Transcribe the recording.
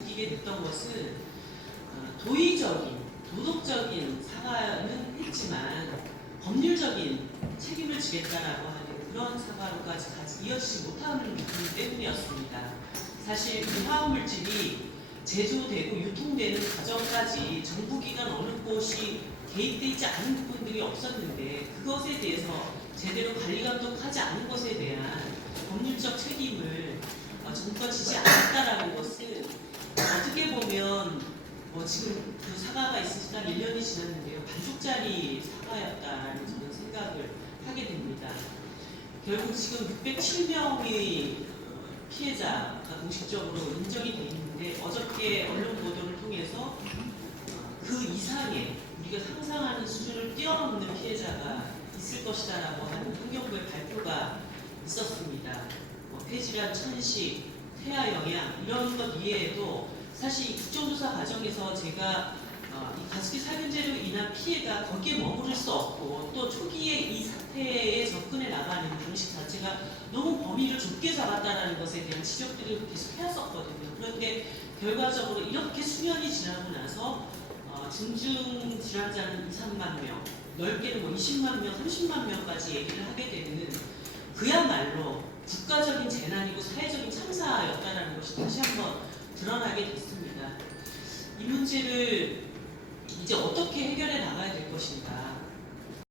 느끼게 됐던 것은 어, 도의적인, 도덕적인 사과는 했지만 법률적인 책임을 지겠다라고 하는 그런 사과로까지 같이 이어지지 못하는 부분 때문이었습니다. 사실 그 화학물질이 제조되고 유통되는 과정까지 정부기관 어느 곳이 개입되지 않은 부분들이 없었는데 그것에 대해서 제대로 관리 감독하지 않은 것에 대한 법률적 책임을 어, 정부가 지지 않았다라는 보면 뭐 지금 그 사과가 지난 1년이 지났는데요. 반쪽짜리 사과였다라는 저는 생각을 하게 됩니다. 결국 지금 607명의 피해자가 공식적으로 인정이 돼 있는데 어저께 언론 보도를 통해서 어, 그 이상의 우리가 상상하는 수준을 뛰어넘는 피해자가 있을 것이다라고 하는 환경부의 발표가 있었습니다. 뭐 폐질환, 천식, 태아 영양 이런 것 이외에도 사실 이 국정조사 과정에서 제가 어, 이 가습기 살균제로 인한 피해가 거기에 머무를 수 없고 또 초기에 이 사태에 접근해 나가는 방식 자체가 너무 범위를 좁게 잡았다는 것에 대한 지적들을 계속 해왔었거든요. 그런데 결과적으로 이렇게 수년이 지나고 나서 어, 중증 질환자는 2, 3만 명, 넓게는 뭐 20만 명, 30만 명까지 얘기를 하게 되는 그야말로 국가적인 재난이고 사회적인 참사였다는 것이 다시 한번 드러나게 됐습니다. 이 문제를